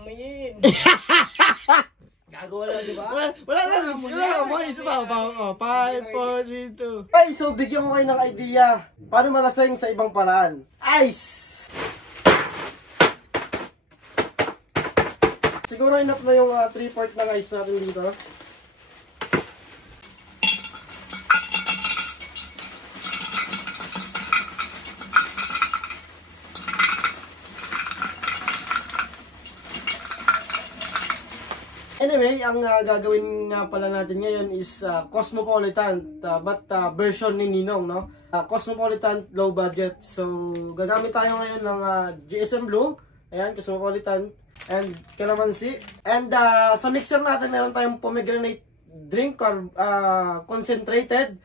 amoyin. Gagawa lang, di ba? Wala na. Mo, isa pa. 5, 4, 3, 2. Ay, so bigyan ko kayo ng idea. Paano malasing sa ibang paraan? Ice! Siguro enough na yung 3/4 ng ice natin dito. Anyway, ang gagawin nga pala natin ngayon is Cosmopolitan, but version ni Ninong, no? Cosmopolitan low budget. So, gagamit tayo ngayon ng GSM Blue, ayan, Cosmopolitan, and calamansi. And sa mixer natin, meron tayong pomegranate drink or concentrated.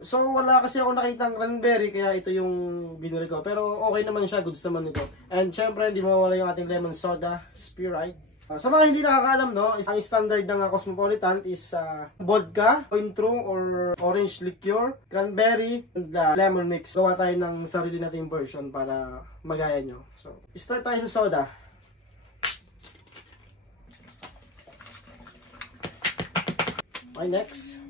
So, wala kasi ako nakitang cranberry, kaya ito yung binili ko. Pero okay naman siya, goods naman ito. And syempre, hindi mawala yung ating lemon soda, Sprite. Sa mga hindi nakakaalam, no, ang standard ng Cosmopolitan is vodka, cointreau or orange liqueur, cranberry, and lemon mix. Gawa tayo ng sarili nating version para magaya nyo. So, start tayo sa soda. Okay, next.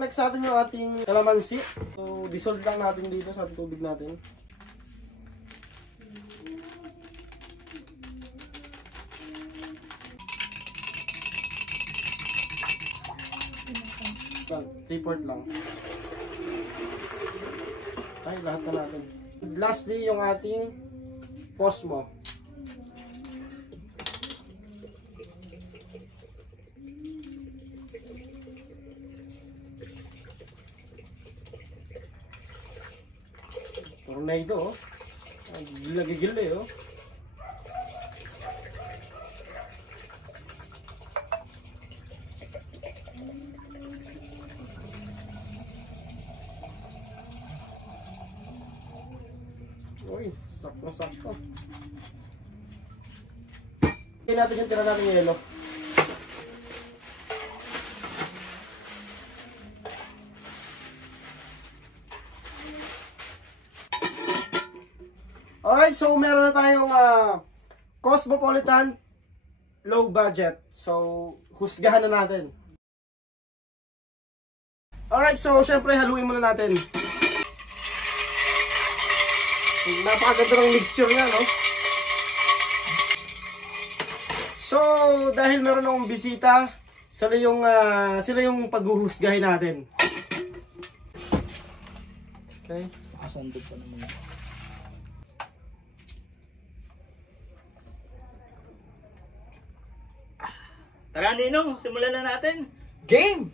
Next natin yung ating calamansi. So, dissolve lang natin dito sa tubig natin. Lang, 3/4 lang. Ay, lahat na natin. Lastly, yung ating Cosmo. Tornado, oh. Gila-gigil eh, oh. Uy, sakto-sakto. Hindi natin yung tira natin yung yelo. Alright, so meron na tayong Cosmopolitan low budget. So, husgahan na natin. Alright, so syempre haluin muna natin. Napakaganda ng mixture niya, no? So, dahil meron akong bisita, sila yung paghuhusgahin natin. Okay? Nakasandog pa naman. Tara, Ninong, simulan na natin. Game!